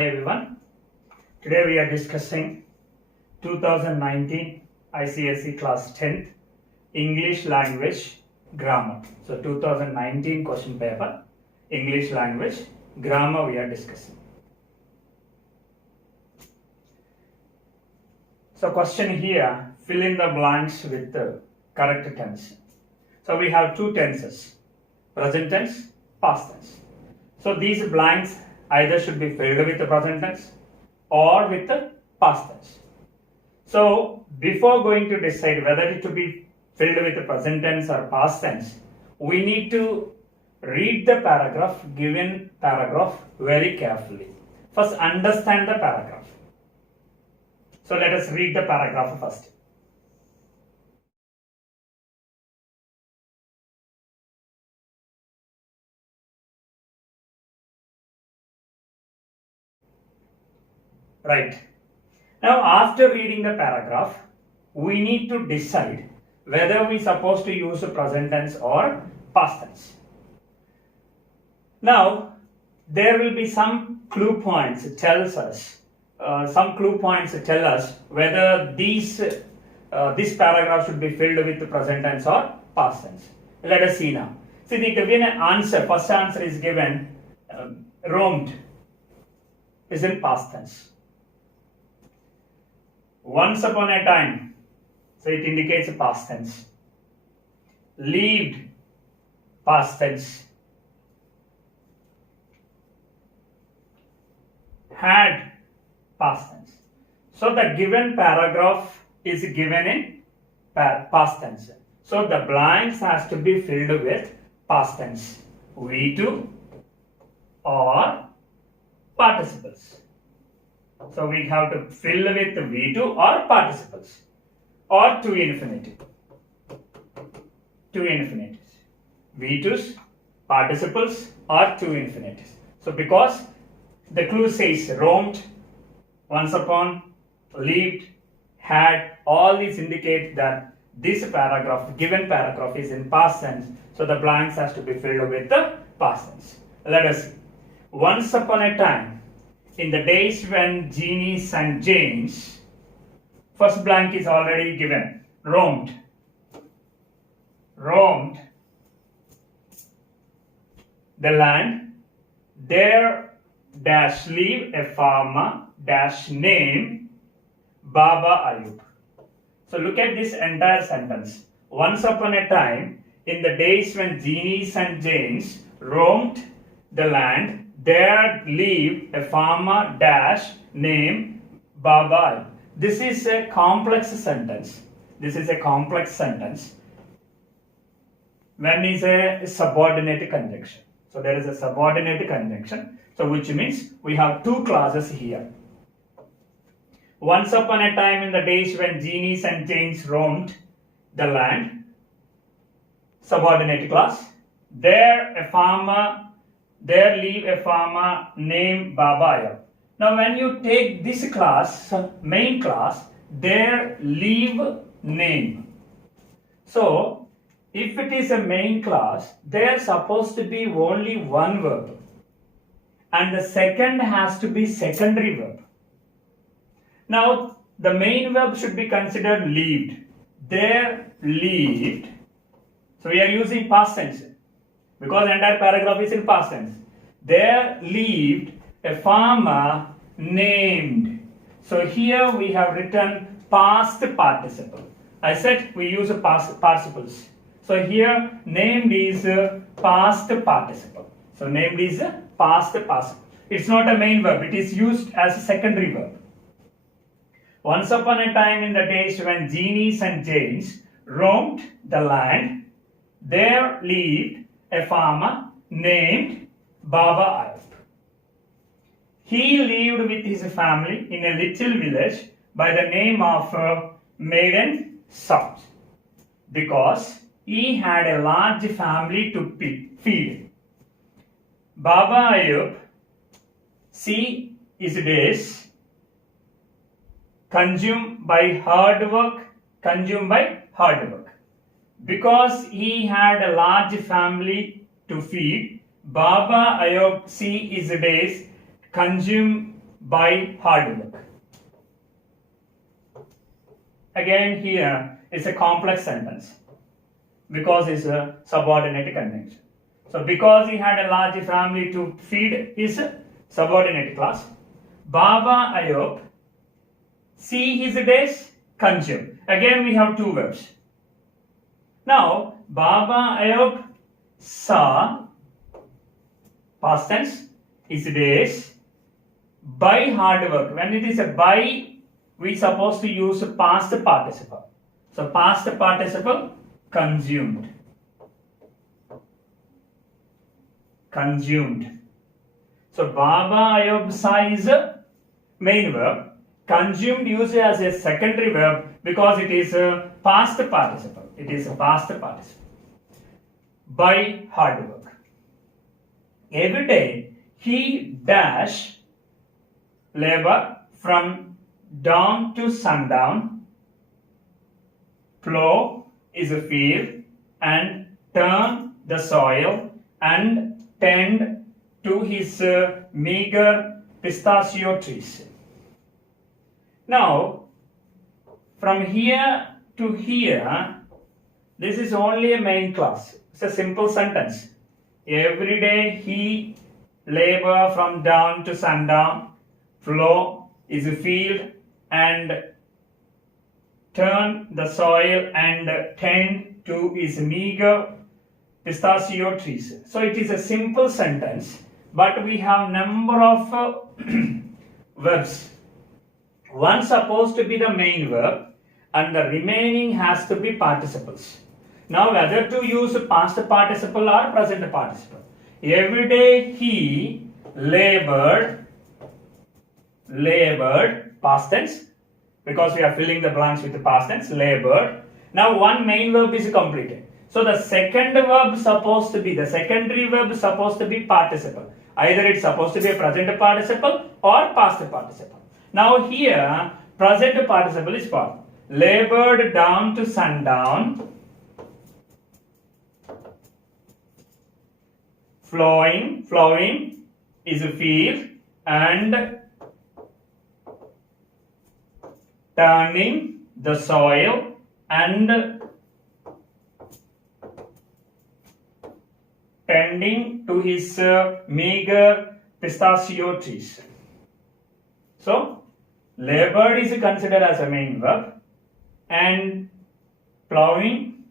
Hey everyone, today we are discussing 2019 ICSE Class 10th English Language Grammar. So 2019 question paper, English Language Grammar we are discussing. So question here, fill in the blanks with the correct tense. So we have two tenses, present tense, past tense. So these blanks either should be filled with the present tense or with the past tense. So before going to decide whether it to be filled with the present tense or past tense, we need to read the given paragraph very carefully. First understand the paragraph. So let us read the paragraph first. Right. Now after reading the paragraph, we need to decide whether we supposed to use the present tense or past tense. Now there will be some clue points tell us whether this paragraph should be filled with the present tense or past tense. Let us see now. See, the given answer, first answer is given roamed is in past tense. Once upon a time, so it indicates a past tense. Lived, past tense. Had, past tense. So the given paragraph is given in past tense. So the blanks has to be filled with past tense. V2 or participles. So we have to fill with V2 or participles or to infinitive. To infinitives. V2s, participles or to infinitives. So because the clue says roamed, once upon, lived, had, all these indicate that this paragraph, given paragraph is in past tense. So the blanks has to be filled with the past tense. Let us see. Once upon a time, in the days when genies and Janes, first blank is already given, roamed the land, there dash live a farmer dash name Baba Ayub. So look at this entire sentence. Once upon a time, in the days when genies and Janes roamed the land, there lived a farmer dash named Baba. This is a complex sentence. When is a subordinate conjunction. So there is a subordinate conjunction. So which means we have two clauses here. Once upon a time in the days when genies and Janes roamed the land, subordinate clause. There live a farmer named Baba. Now when you take this class, main class, there live name. So if it is a main class, there is supposed to be only one verb and the second has to be secondary verb. Now the main verb should be considered lived. There lived. So we are using past tense because the entire paragraph is in past tense. There lived a farmer named. So here we have written past participle. I said we use past participles. So here named is past participle. So named is past participle. It's not a main verb. It is used as a secondary verb. Once upon a time in the days when genies and Janes roamed the land, there lived a farmer named Baba Ayub. He lived with his family in a little village by the name of Maiden South because he had a large family to feed. Baba Ayub see his days consumed by hard work. Because he had a large family to feed, Baba Ayub see his days consumed by hard work. Again, here it's a complex sentence because it's a subordinate conjunction. So, because he had a large family to feed his subordinate class, Baba Ayub see his days consumed. Again, we have two verbs. Now, Baba Ayub saw, past tense, his days by hard work. When it is a by, we supposed to use past participle. So, past participle, consumed. Consumed. So, Baba Ayub saw is a main verb. Consumed used as a secondary verb because it is a past participle. It is a past participle. By hard work. Every day he dash labor from dawn to sundown. Plow is a field and turn the soil and tend to his meager pistachio trees. Now, from here to here, this is only a main class. It's a simple sentence. Every day he labor from dawn to sundown, plow is a field and turn the soil and tend to his meager pistachio trees. So it is a simple sentence, but we have number of verbs. One supposed to be the main verb and the remaining has to be participles. Now whether to use past participle or present participle. Every day he labored, past tense, because we are filling the blanks with the past tense, labored. Now one main verb is completed. So the second verb supposed to be, the secondary verb supposed to be participle. Either it's supposed to be a present participle or past participle. Now here, present participle is formed. Labored down to sundown. Flowing is a field and turning the soil and tending to his meager pistachio trees. So, labored is considered as a main verb and plowing,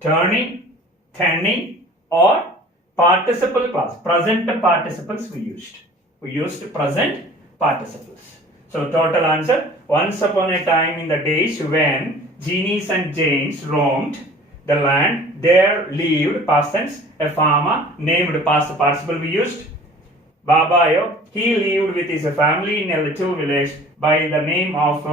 turning, tending or participle clause. Present participles we used. We used present participles. So total answer, once upon a time in the days when Jeannies and Janes roamed the land, there lived, past tense, a farmer named past participle we used. Babayo, he lived with his family in a little village by the name of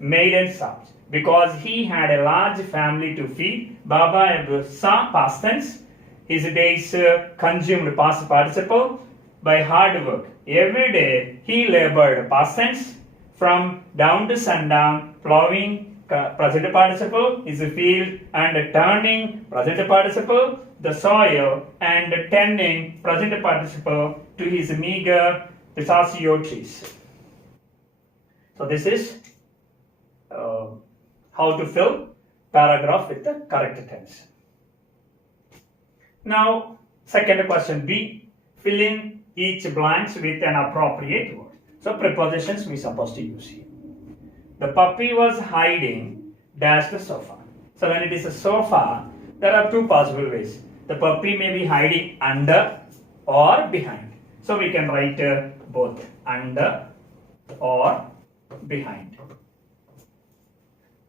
Maiden South. Because he had a large family to feed, Babayo saw, past tense, his days consumed, past participle, by hard work. Every day he labored, past tense, from dawn to sundown, plowing, present participle, is a field, and turning, present participle, the soil, and tending, present participle, to his meager pistachio trees. So this is how to fill paragraph with the correct tense. Now, second question B, fill in each blanks with an appropriate word. So prepositions we supposed to use here. The puppy was hiding dash the sofa. So when it is a sofa, there are two possible ways. The puppy may be hiding under or behind. So we can write both, under or behind.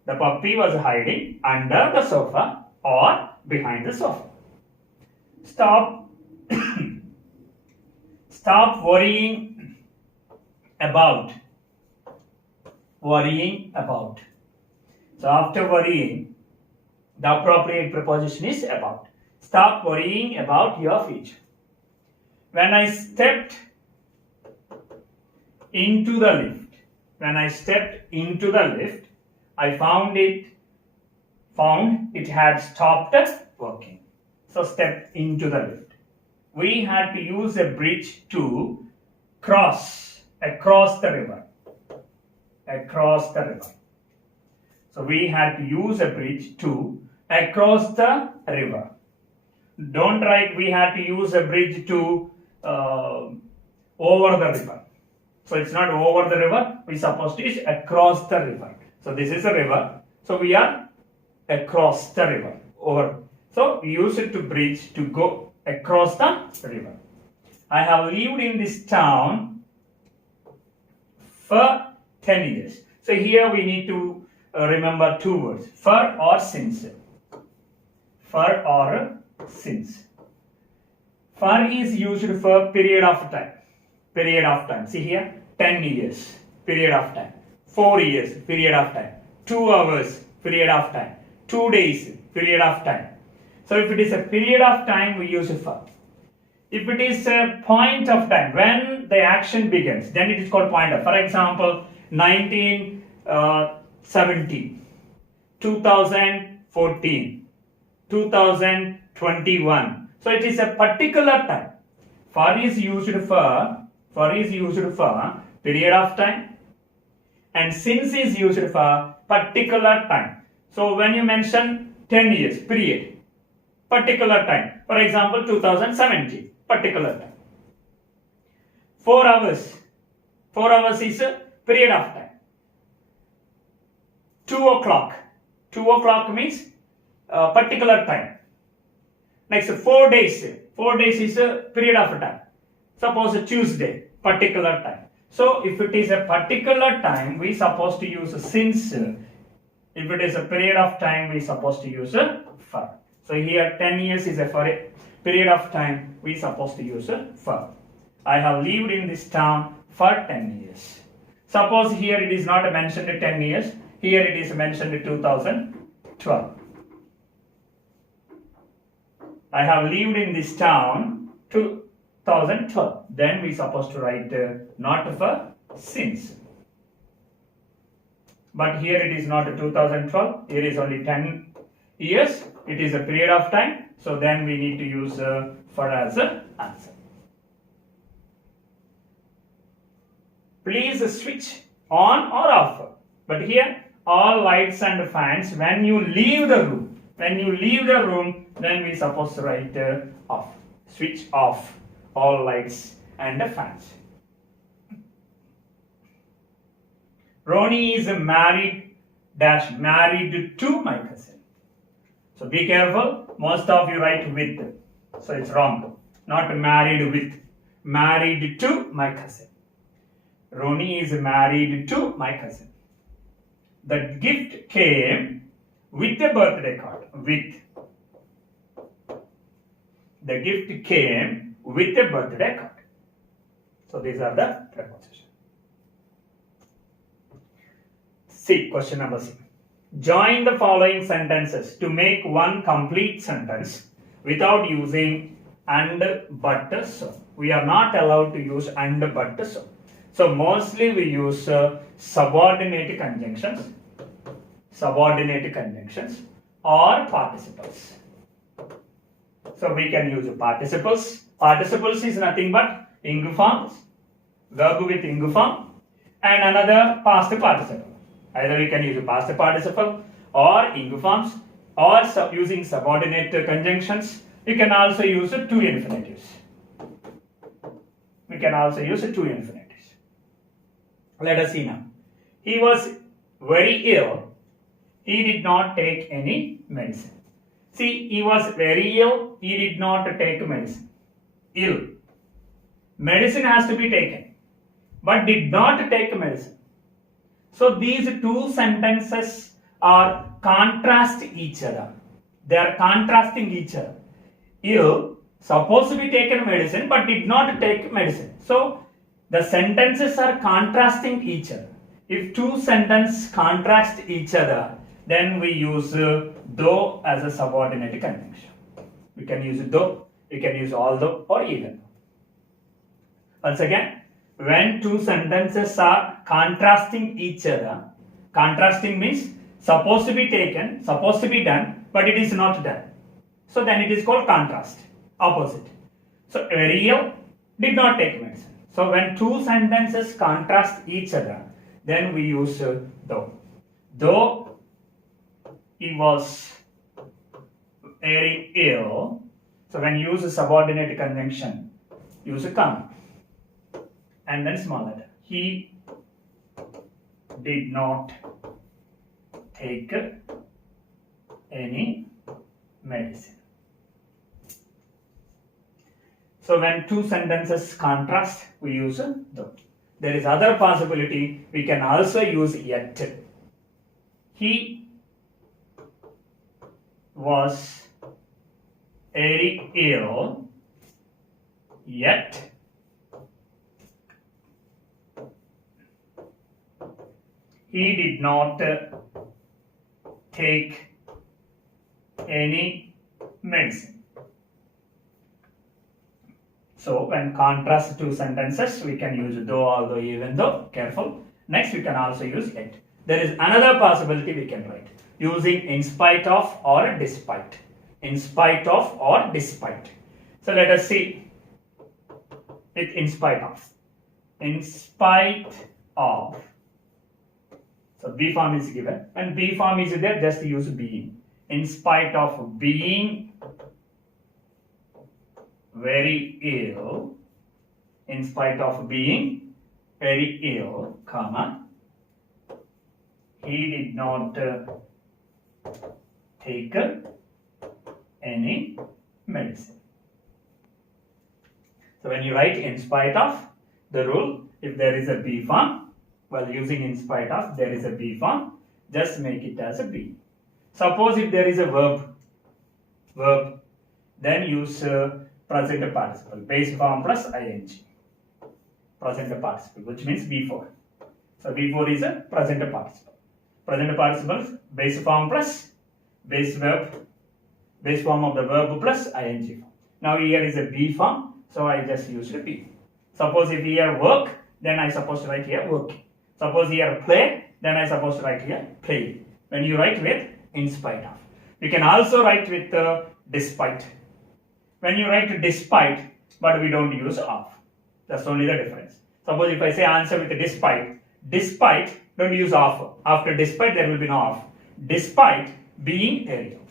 The puppy was hiding under the sofa or behind the sofa. Stop worrying about. So after worrying, the appropriate preposition is about. Stop worrying about your future. When I stepped into the lift, I found it had stopped working. So step into the lift. We had to use a bridge to cross across the river. Across the river. So we had to use a bridge to across the river. Don't write we had to use a bridge to over the river. So it's not over the river, we supposed to use across the river. So this is a river. So we are across the river. Over. So we use it to bridge to go across the river. I have lived in this town for 10 years. So here we need to remember two words, for or since. For or since. For is used for period of time. Period of time. See here, 10 years, period of time. 4 years, period of time. 2 hours, period of time. 2 days, period of time. So if it is a period of time, we use for. If it is a point of time, when the action begins, then it is called point of. For example, 1970, 2014, 2021. So it is a particular time. For is used for period of time, and since is used for particular time. So when you mention 10 years, period, particular time. For example, 2017, particular time. 4 hours. 4 hours is a period of time. 2 o'clock. 2 o'clock means particular time. Next, 4 days. 4 days is a period of time. Suppose a Tuesday, particular time. So if it is a particular time, we supposed to use a since. If it is a period of time, we supposed to use a for. So here 10 years is a for a period of time, we supposed to use a for. I have lived in this town for 10 years. Suppose here it is not mentioned 10 years, here it is mentioned 2012. I have lived in this town 2012. Then we supposed to write not for since. But here it is not 2012, here is only 10 years, it is a period of time, so then we need to use for as an answer. Please switch on or off. But here all lights and fans when you leave the room. When you leave the room, then we supposed to write off. Switch off all lights and fans. Ronnie is married to my cousin. So be careful, most of you write with. So it's wrong. Not married with. Married to my cousin. Ronnie is married to my cousin. The gift came with a birthday card. With. The gift came with a birthday card. So these are the prepositions. See, question number 6. Join the following sentences to make one complete sentence without using and, but, so. We are not allowed to use and, but, so. So mostly we use subordinate conjunctions or participles. So we can use participles. Participles is nothing but ing forms, verb with ing form, and another past participle. Either we can use past participle or ing forms or using subordinate conjunctions. You can also use two infinitives. Let us see now. He was very ill. He did not take any medicine. See, he was very ill. He did not take medicine. Ill. Medicine has to be taken, but did not take medicine. So these two sentences are contrast each other. They are contrasting each other. Ill, supposed to be taken medicine, but did not take medicine. So the sentences are contrasting each other. If two sentences contrast each other, then we use though as a subordinate conjunction. We can use though, we can use although or even. Once again, when two sentences are contrasting each other, contrasting means supposed to be taken, supposed to be done, but it is not done. So then it is called contrast, opposite. So very ill, did not take medicine. So when two sentences contrast each other, then we use though. Though he was very ill, so when you use a subordinate conjunction, use a comma and then small letter. He did not take any medicine. So when two sentences contrast, we use though. There is other possibility, we can also use yet. He was very ill, yet he did not take any medicine. So when contrast two sentences, we can use though, although, even though. Careful. Next, we can also use yet. There is another possibility we can write using in spite of or despite. In spite of or despite. So let us see with in spite of. In spite of. So B form is given. When B form is there, just use being. In spite of being very ill, in spite of being very ill, comma, he did not take any medicine. So when you write in spite of, the rule, if there is a B form, while using in spite of, there is a B form, just make it as a B. Suppose if there is a verb, then use present participle, base form plus ing. Present participle, which means B4. So B4 is a present participle. Present participle, base form plus base verb, base form of the verb plus ing form. Now here is a B form, so I just used a B. Suppose if here work, then I supposed to write here working. Suppose here play, then I supposed to write here play. When you write with in spite of. You can also write with despite. When you write despite, but we don't use of. That's only the difference. Suppose if I say answer with despite, don't use of. After despite, there will be no of. Despite being very ill.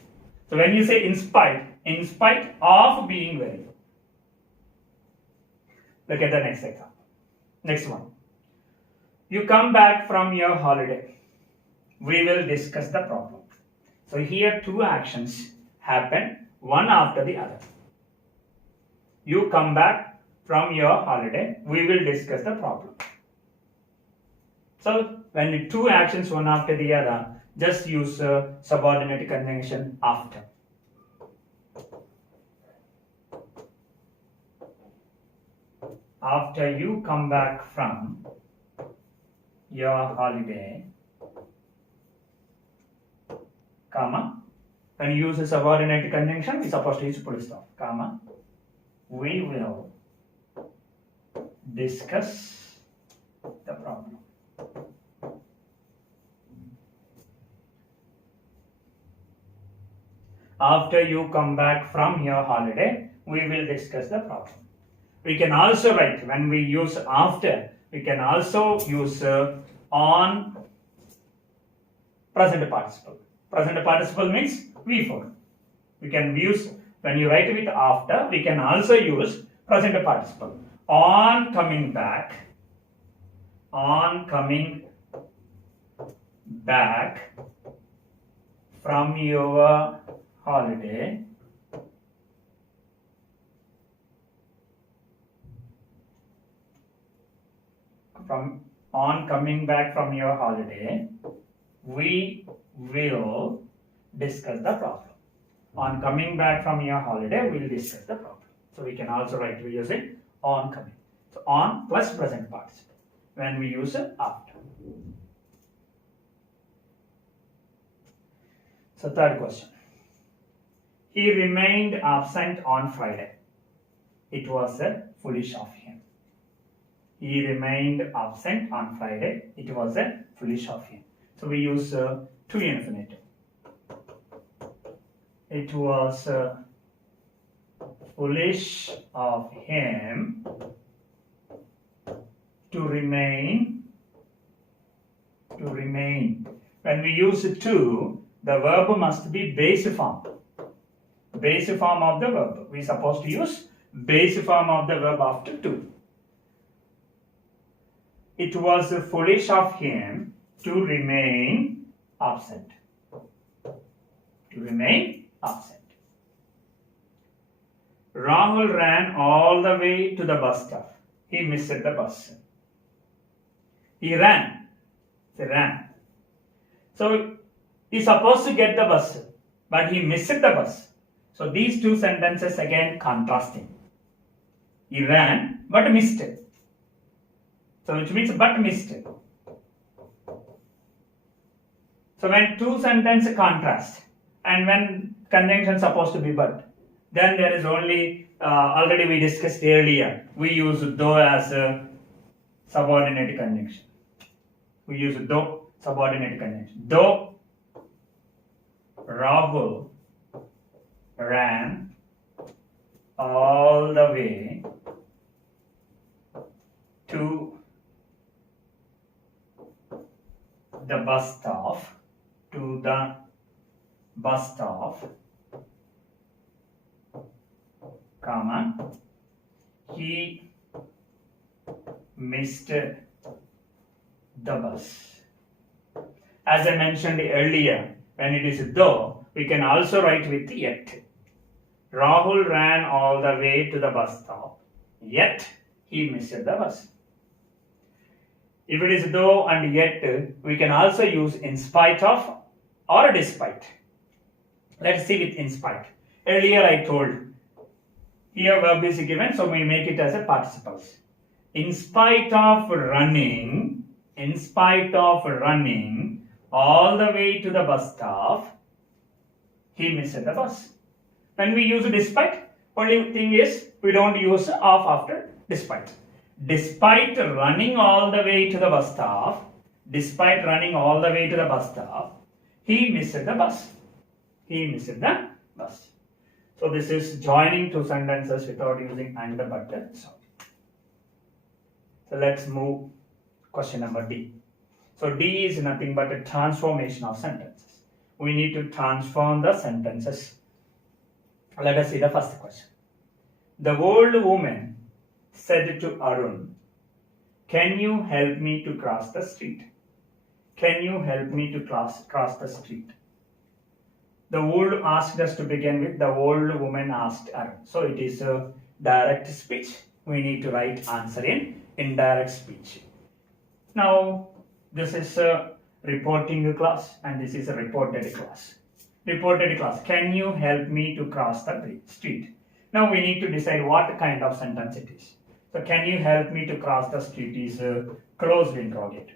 So when you say in spite of being very ill. Look at the next example. Next one. You come back from your holiday. We will discuss the problem. So here two actions happen, one after the other. You come back from your holiday. We will discuss the problem. So when the two actions one after the other, just use subordinate conjunction after. After you come back from your holiday, comma, when you use a subordinate conjunction, we supposed to use full stop, comma, we will discuss the problem. After you come back from your holiday, we will discuss the problem. We can also write, when we use after, we can also use on present participle. Present participle means V4. We can use, when you write with after, we can also use present participle. On coming back from your holiday, coming back from your holiday, we will discuss the problem. On coming back from your holiday, we will discuss the problem. So we can also write we use it on coming. So on plus present participle when we use it after. So third question. He remained absent on Friday. It was foolish of him. He remained absent on Friday. It was foolish of him. So we use to infinitive. It was foolish of him to remain. When we use to, the verb must be base form. Base form of the verb. We are supposed to use base form of the verb after to. It was foolish of him to remain absent. To remain absent. Rahul ran all the way to the bus stop. He missed the bus. He ran. He ran. So he's supposed to get the bus, but he missed the bus. So these two sentences again contrasting. He ran but missed. So which means but missed. So when two sentences contrast and when conjunction is supposed to be but, then there is only, already we discussed earlier, we use though as a subordinate conjunction. We use though subordinate conjunction. Though Rahul ran all the way to the bus stop, comma, he missed the bus. As I mentioned earlier, when it is though, we can also write with yet. Rahul ran all the way to the bus stop, yet he missed the bus. If it is though and yet, we can also use in spite of or despite. Let's see with in spite. Earlier I told, here verb is given, so we make it as a participles. In spite of running all the way to the bus stop, he missed the bus. When we use despite, only thing is we don't use of after despite. Despite running all the way to the bus stop, he missed the bus. So this is joining two sentences without using and but. So let's move question number D. So D is nothing but a transformation of sentences. We need to transform the sentences. Let us see the first question. The old woman said to Arun, "Can you help me to cross the street?" Can you help me to cross the street? The old asked us to begin with. The old woman asked Arun. So it is a direct speech. We need to write answer in indirect speech. Now this is a reporting class and this is a reported class. Reported class. Can you help me to cross the street? Now we need to decide what kind of sentence it is. So can you help me to cross the street is a closed interrogative.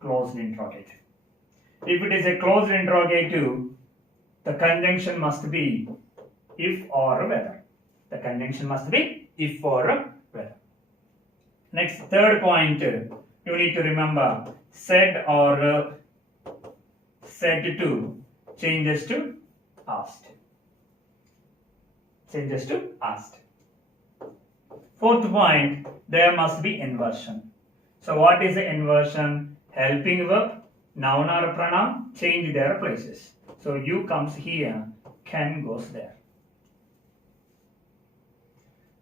Closed interrogative. If it is a closed interrogative, the conjunction must be if or whether. The conjunction must be if or whether. Next, third point, you need to remember said or said to changes to asked. Changes to asked. Fourth point, there must be inversion. So what is the inversion? Helping verb, noun or pronoun, change their places. So you comes here, can goes there.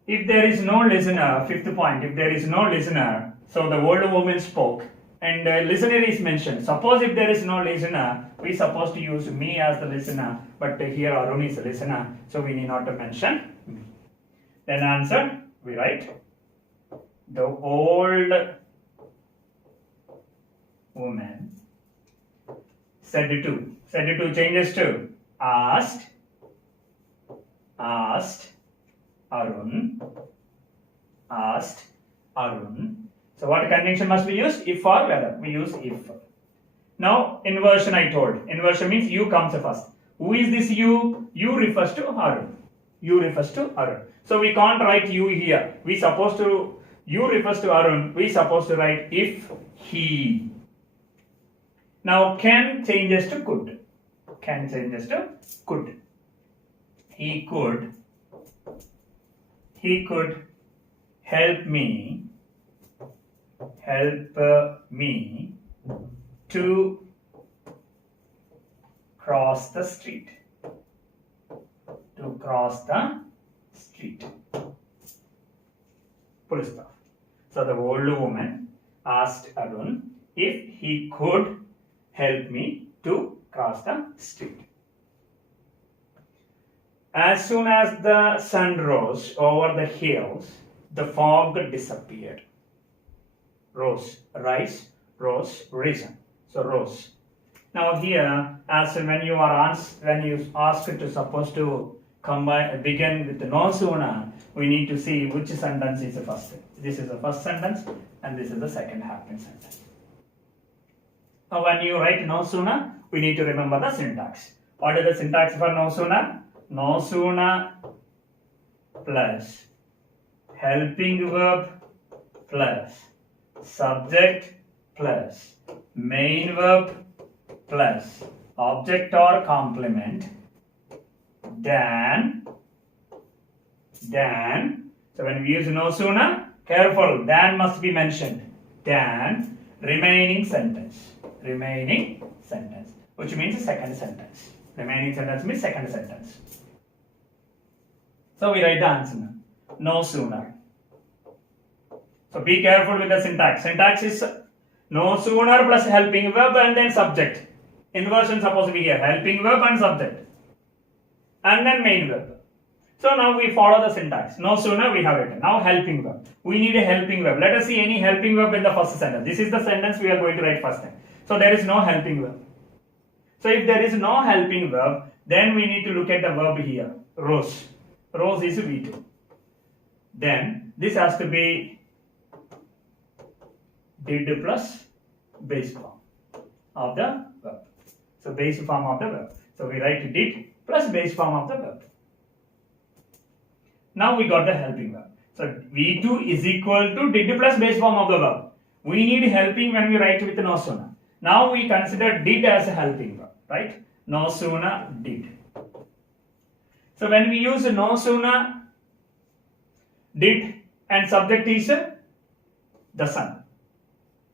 If there is no listener, fifth point, if there is no listener, so the old woman spoke and the listener is mentioned. Suppose if there is no listener, we supposed to use me as the listener, but here Arun is the listener, so we need not to mention me. Then answer, we write, the old woman said to changes to asked Arun. So what conjunction must be used? If or whether. We use if. Now inversion I told. Inversion means you comes first. Who is this you? You refers to Arun. So we can't write you here. We supposed to, you refers to Arun. We supposed to write if he. Now can changes to could. Can changes to could. He could help me help me to cross the street. To cross the street. Full stop. So the old woman asked Arun if he could help me to cross the street. As soon as the sun rose over the hills, the fog disappeared. Rose, rise, rose, risen. So rose. Now here, as when you asked to supposed to begin with the no sooner, we need to see which sentence is the first. This is the first sentence and this is the second happening sentence. Now when you write no sooner, we need to remember the syntax. What is the syntax for no sooner? No sooner plus helping verb plus subject plus main verb plus object or complement than. So when we use no sooner, careful, than must be mentioned. Than remaining sentence. Remaining sentence, which means second sentence. Remaining sentence means second sentence. So we write the answer now. No sooner. So be careful with the syntax. Syntax is no sooner plus helping verb and then subject. Inversion supposed to be here. Helping verb and subject. And then main verb. So now we follow the syntax. No sooner we have written. Now helping verb. We need a helping verb. Let us see any helping verb in the first sentence. This is the sentence we are going to write first time. So there is no helping verb. So if there is no helping verb, then we need to look at the verb here. Rose. Rose is V2. Then this has to be did plus base form of the verb. So base form of the verb. So we write did plus base form of the verb. Now we got the helping verb. So V2 is equal to did plus base form of the verb. We need helping when we write with no sooner. Now we consider did as a helping verb, right? No sooner did. So when we use no sooner did and subject is the sun.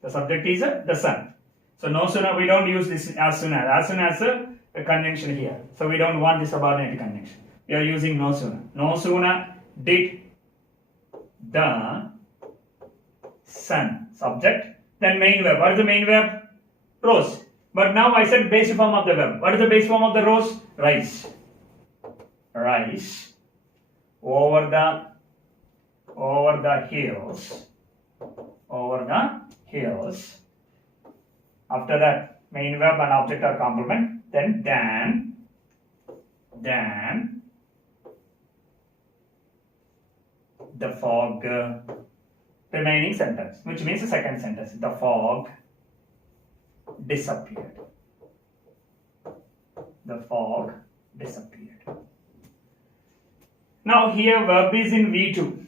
The subject is the sun. So no sooner, we don't use this as soon as a conjunction here. So we don't want this subordinate conjunction. We are using no sooner. No sooner did the sun. Subject. Then main verb. What is the main verb? Rose. But now I said base form of the verb. What is the base form of the rose? Rise. Rise over the hills. Over the hills. After that, main verb and object are complement. Then the fog, remaining sentence, which means the second sentence. The fog disappeared. The fog disappeared. Now here verb is in V2.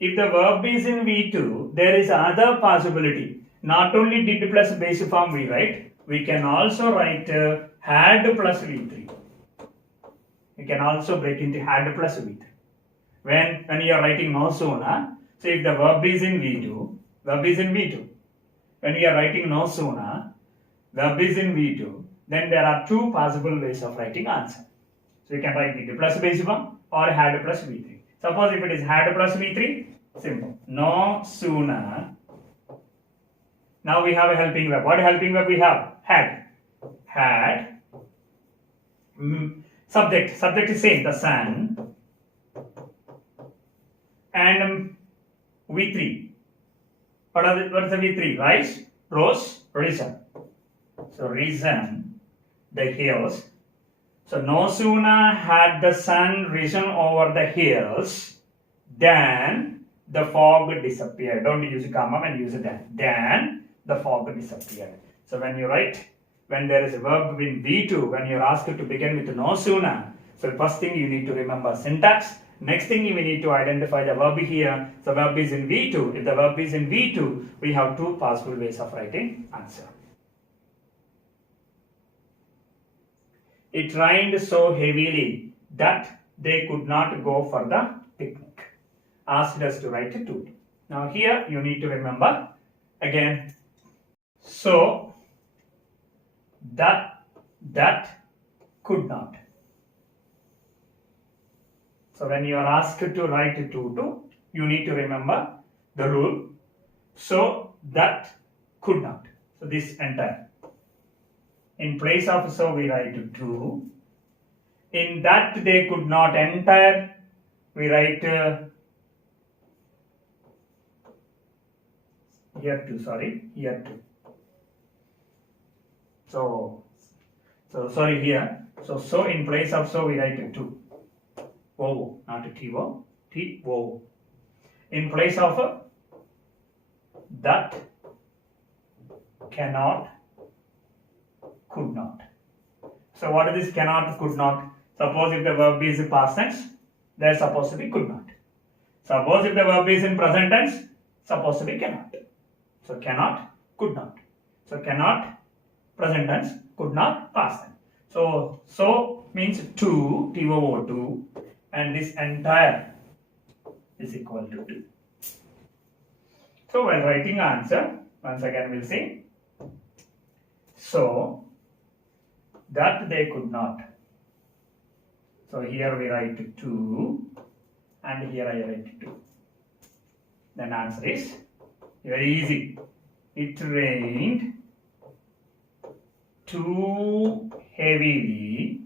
If the verb is in V2, there is another possibility. Not only did plus base form we write, we can also write had plus V3. We can also break into had plus V3. When you are writing no sooner, so if the verb is in V2, when you are writing no sooner, verb is in V2, then there are two possible ways of writing answer. So you can write did plus base form or had plus V3. Suppose if it is had plus V3, simple. No sooner. Now we have a helping verb. What helping verb we have? Had. Had. Subject. Subject is same. The sun. And V3. What is the V3? Rise, rose, risen. So risen, the hills. So no sooner had the sun risen over the hills than the fog disappeared. Don't use a comma and use a than. Then the fog disappeared. So when you write, when there is a verb in V2, when you are asked to begin with no sooner, so first thing you need to remember syntax. Next thing we need to identify the verb here. The verb is in V2. If the verb is in V2, we have two possible ways of writing answer. It rained so heavily that they could not go for the picnic. Asked us to write 2D. Now here you need to remember again. So that could not. So when you are asked to write to, you need to remember the rule. So that could not. So this entire. In place of so we write to. In that they could not enter, we write here to. So sorry here. So in place of so we write to. O, not T-O, T-O. In place of that, cannot, could not. So what is this cannot, could not? Suppose if the verb is past tense, there is supposed to be could not. Suppose if the verb is in present tense, supposed to be cannot. So cannot, could not. So cannot, present tense, could not, past tense. So means to, T-O-O, to, and this entire is equal to 2. So while writing answer, once again we'll see. So that they could not. So here we write 2 and here I write 2. Then answer is very easy. It rained too heavily.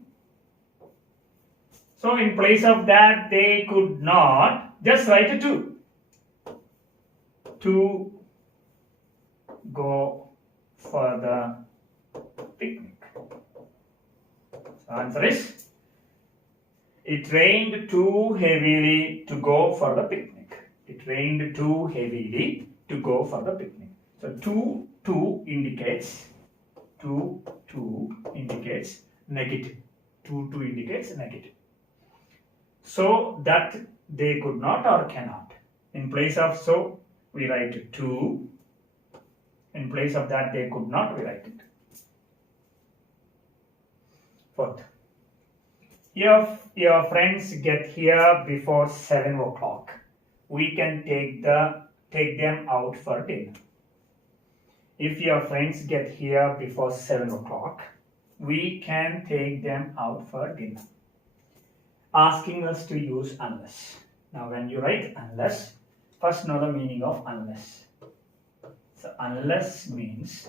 So in place of that they could not, just write 2. To go for the picnic. So answer is, it rained too heavily to go for the picnic. It rained too heavily to go for the picnic. So to indicates negative. To indicates negative. So that they could not or cannot. In place of so, we write 2. In place of that they could not, we write it. Fourth. If your friends get here before 7 o'clock, we can take them out for dinner. If your friends get here before 7 o'clock, we can take them out for dinner. Asking us to use unless. Now when you write unless, first know the meaning of unless. So unless means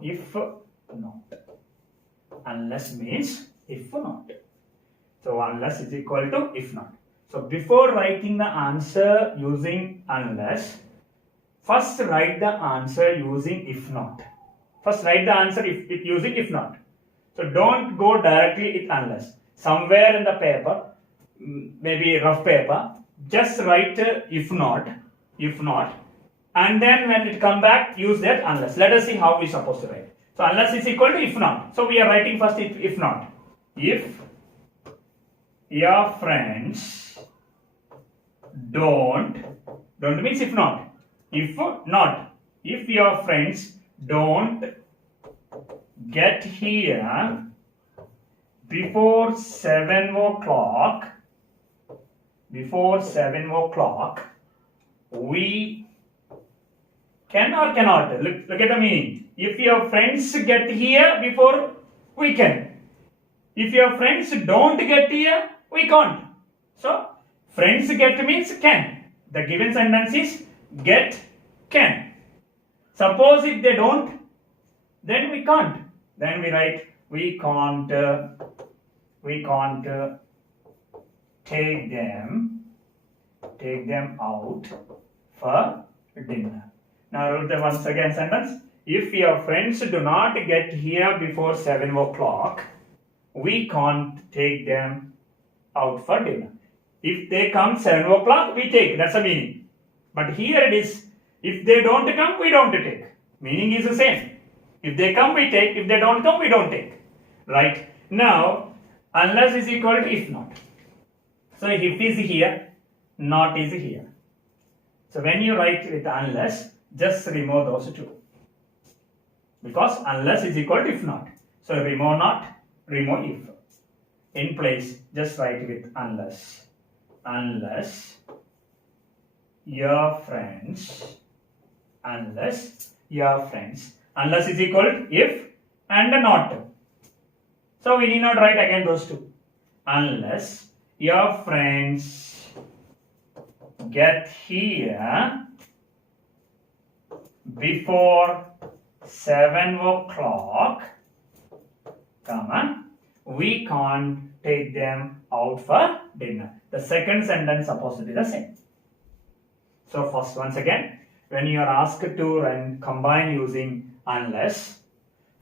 if not. Unless means if not. So unless is equal to if not. So before writing the answer using unless, first write the answer using if not. First write the answer using if not. So don't go directly with unless. Somewhere in the paper, maybe rough paper, just write if not, and then when it come back, use that unless. Let us see how we supposed to write. So unless is equal to if not. So we are writing first if not. If your friends don't means if not. If not, if your friends don't get here before 7 o'clock, we can or cannot. Look at the meaning. If your friends get here before, we can. If your friends don't get here, we can't. So, friends get means can. The given sentence is get, can. Suppose if they don't, then we can't. Then we write we can't take them out for dinner. Now read the once again sentence. If your friends do not get here before 7 o'clock, we can't take them out for dinner. If they come 7 o'clock, we take. That's the meaning. But here it is, if they don't come, we don't take. Meaning is the same. If they come, we take. If they don't come, we don't take. Right? Now, unless is equal to if not. So if is here, not is here. So when you write with unless, just remove those two. Because unless is equal to if not. So remove not, remove if. In place, just write with unless. Unless your friends, unless your friends, unless is equal to if and not. So we need not write again those two. Unless your friends get here before 7 o'clock, comma, we can't take them out for dinner. The second sentence supposed to be the same. So first, once again, when you are asked to combine using unless,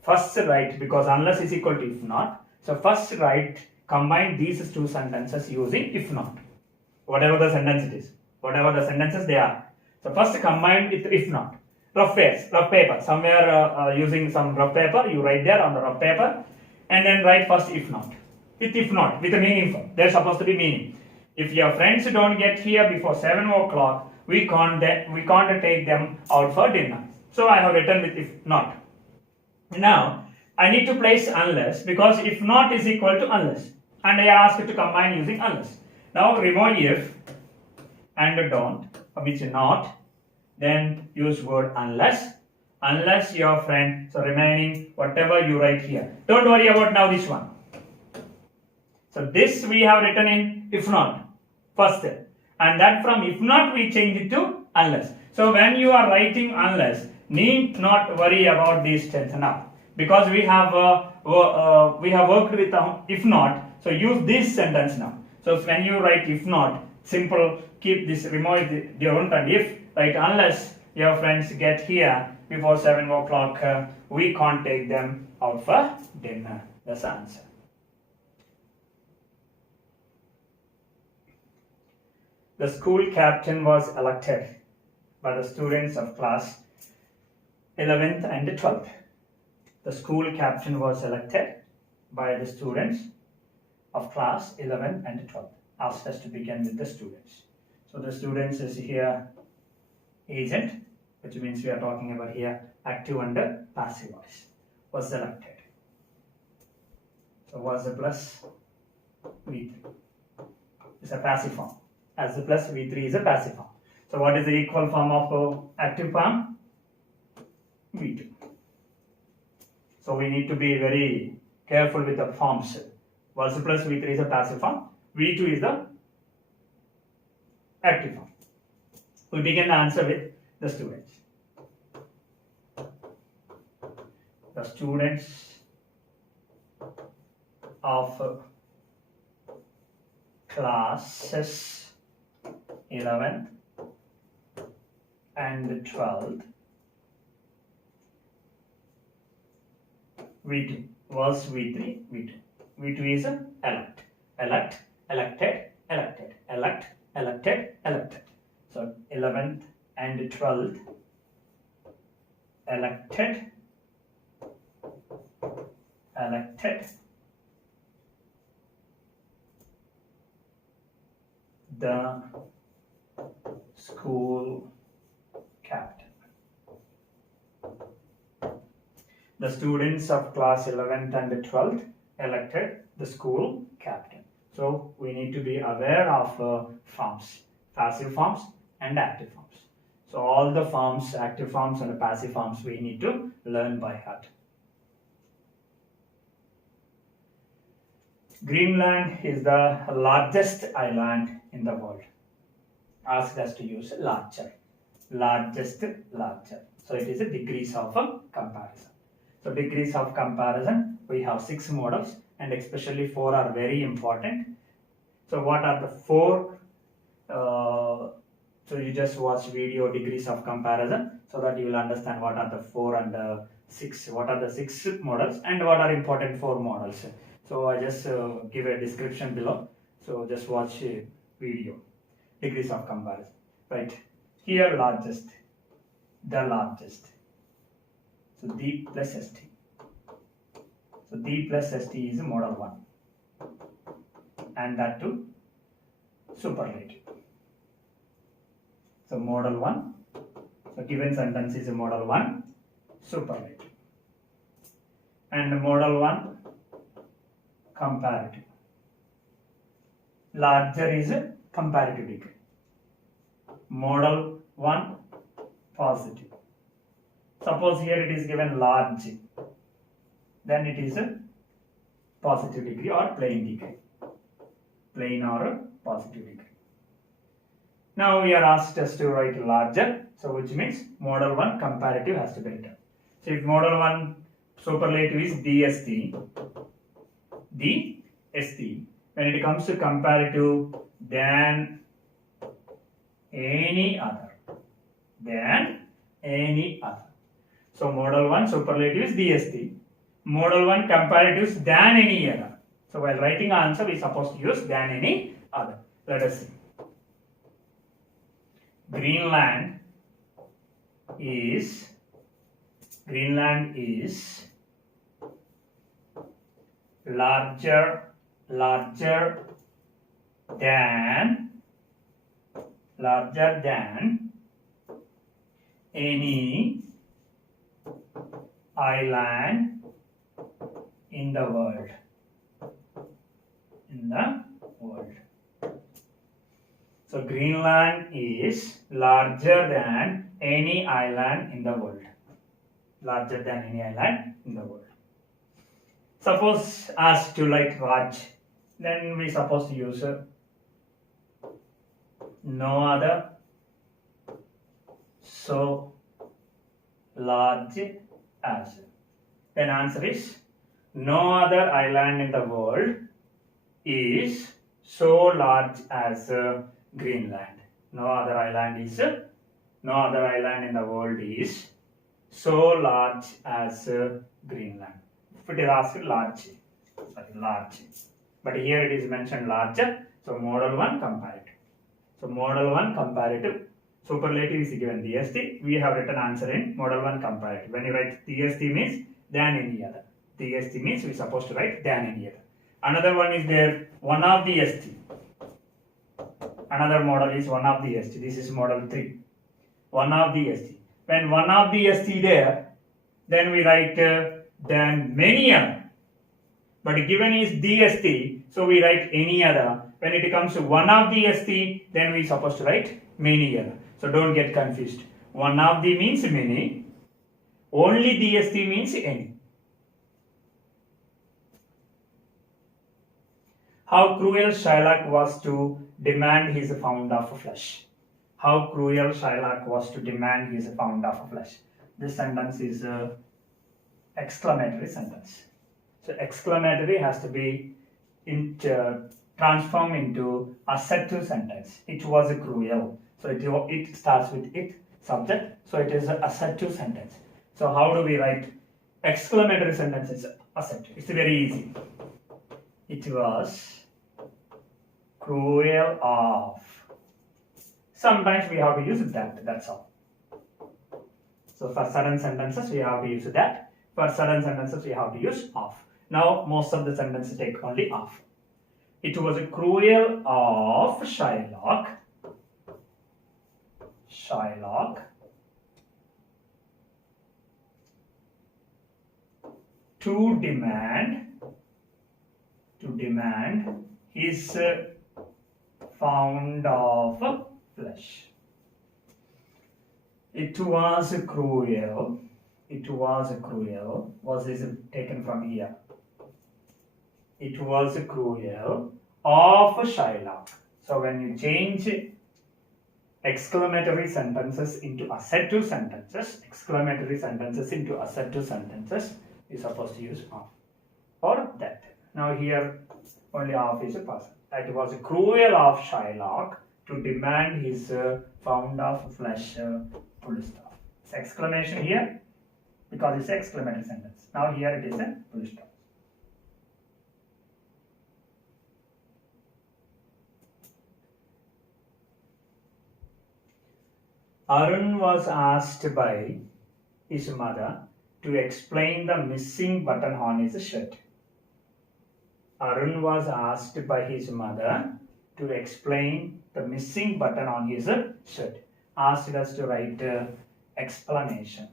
first write, because unless is equal to if not. So first write, combine these two sentences using if not. Whatever the sentence it is, whatever the sentences they are. So first combine with if not. Rough paper. Somewhere using some rough paper, you write there on the rough paper, and then write first if not. With if not, with a meaningful. There's supposed to be meaning. If your friends don't get here before 7 o'clock, we can't take them out for dinner. So I have written with if not. Now I need to place unless, because if not is equal to unless, and I are asked to combine using unless. Now remove if and don't, which is not, then use word unless. Unless your friend, so remaining whatever you write here. Don't worry about now this one. So this we have written in if not first, and that from if not we change it to unless. So when you are writing unless, need not worry about these tense now, because we have worked with if not. So use this sentence now. So when you write if not, simple, keep this, remove the don't, and if, write unless your friends get here before 7 o'clock, we can't take them out for dinner. That's the answer. The school captain was elected by the students of class 11th and 12th. The school captain was elected by the students of class 11th and 12th. Asked us to begin with the students. So the students is here agent, which means we are talking about here active and passive voice. Was elected. So was a plus V3 is a passive form. As the plus V3 is a passive form. So what is the equal form of active form? V2. So we need to be very careful with the forms. Was plus V3 is a passive form. V2 is the active form. We begin the answer with the students. The students of classes 11th and 12th, V2 was V3, V2. V2 is elect, elected, elected. So 11th and 12th, elected. The school captain. The students of class 11th and 12th elected the school captain. So we need to be aware of forms, passive forms and active forms. So all the forms, active forms and passive forms, we need to learn by heart. Greenland is the largest island in the world. Asked us to use larger, largest, larger. So it is a degrees of a comparison. So degrees of comparison, we have 6 models, and especially 4 are very important. So what are the 4? So you just watch video degrees of comparison so that you will understand what are the 4 and 6, what are the 6 models and what are important 4 models. So I just give a description below. So just watch video. Degrees of comparison. Right. Here largest. The largest. So D plus ST. So D plus ST is model 1. And that too superlative. So model 1. So given sentence is a model 1 superlative. And model 1 comparative. Larger is a comparative degree. modal 1 positive. Suppose here it is given large, then it is a positive degree or plain degree, plain or positive degree. Now we are asked us to write larger, so which means modal 1 comparative has to be written. So if modal 1 superlative is DST, when it comes to comparative, then any other, So modal 1 superlative is DST, modal 1 comparative is than any other. So while writing answer, we are supposed to use than any other. Let us see. Greenland is larger than any island in the world. So Greenland is larger than any island in the world. Suppose asked to like Raj, then we supposed to use no other so large as. Then answer is no other island in the world is so large as Greenland. No other island in the world is so large as Greenland. If it is asked large, but here it is mentioned larger, so modal 1 comparative. Superlative is given DST. We have written answer in modal 1 comparative. When you write DST means than any other. DST means we are supposed to write than any other. Another one is there, one of the ST. Another model is one of the ST. This is model 3. One of the ST. When one of the ST there, then we write than many other. But given is DST, so we write any other. When it comes to one of the ST, then we are supposed to write many other. So don't get confused. One of the means many. Only DST means any. How cruel Shylock was to demand his pound of flesh. How cruel Shylock was to demand his pound of flesh. This sentence is an exclamatory sentence. So exclamatory has to be transformed into assertive sentence. It was cruel. So it starts with it, subject. So it is an assertive sentence. So how do we write exclamatory sentences assertive? It's very easy. It was cruel of. Sometimes we have to use that, that's all. So for certain sentences we have to use that. For certain sentences we have to use of. Now most of the sentences take only of. It was cruel of Shylock to demand his pound of flesh. It was cruel. Was this taken from here? It was cruel of Shylock. So when you change exclamatory sentences into assertive sentences, you're supposed to use of or that. Now here only of is a person. It was cruel of Shylock to demand his pound of flesh, full stop. It's exclamation here because it's an exclamatory sentence. Now here it is a full stop. Arun was asked by his mother to explain the missing button on his shirt. Arun was asked by his mother to explain the missing button on his shirt. Asked us to write explanation.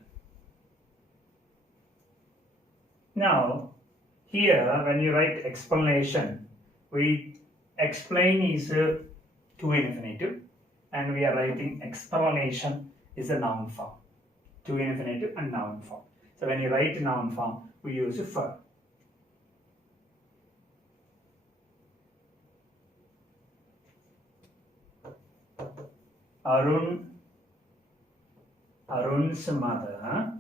Now, here when you write explanation, we explain is to infinitive and we are writing explanation is a noun form. To infinitive and noun form. So when you write noun form, we use for. Arun's mother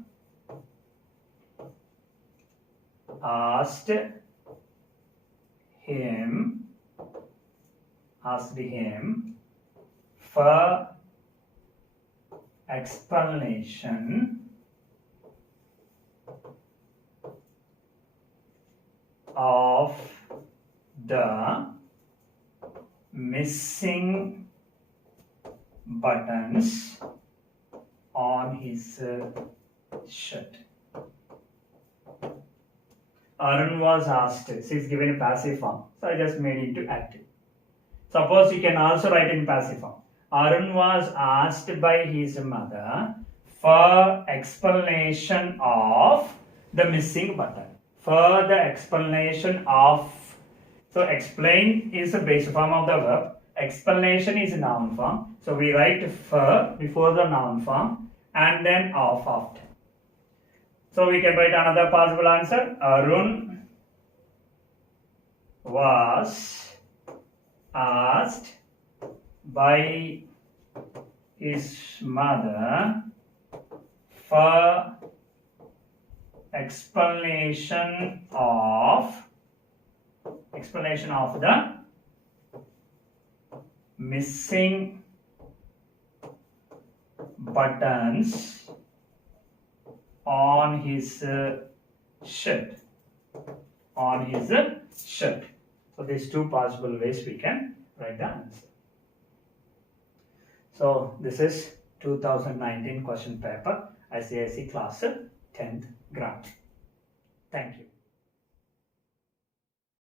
asked him for explanation of the missing buttons on his shirt. Arun was asked. She is given a passive form, so I just made it into active. Suppose you can also write in passive form. Arun was asked by his mother for explanation of the missing button. For the explanation of. So explain is the base form of the verb. Explanation is a noun form. So we write for before the noun form and then of after. So we can write another possible answer. Arun was asked by his mother for explanation of the missing buttons on his shirt. So these two possible ways we can write the answer. So this is 2019 question paper ICSE class 10th grammar. Thank you.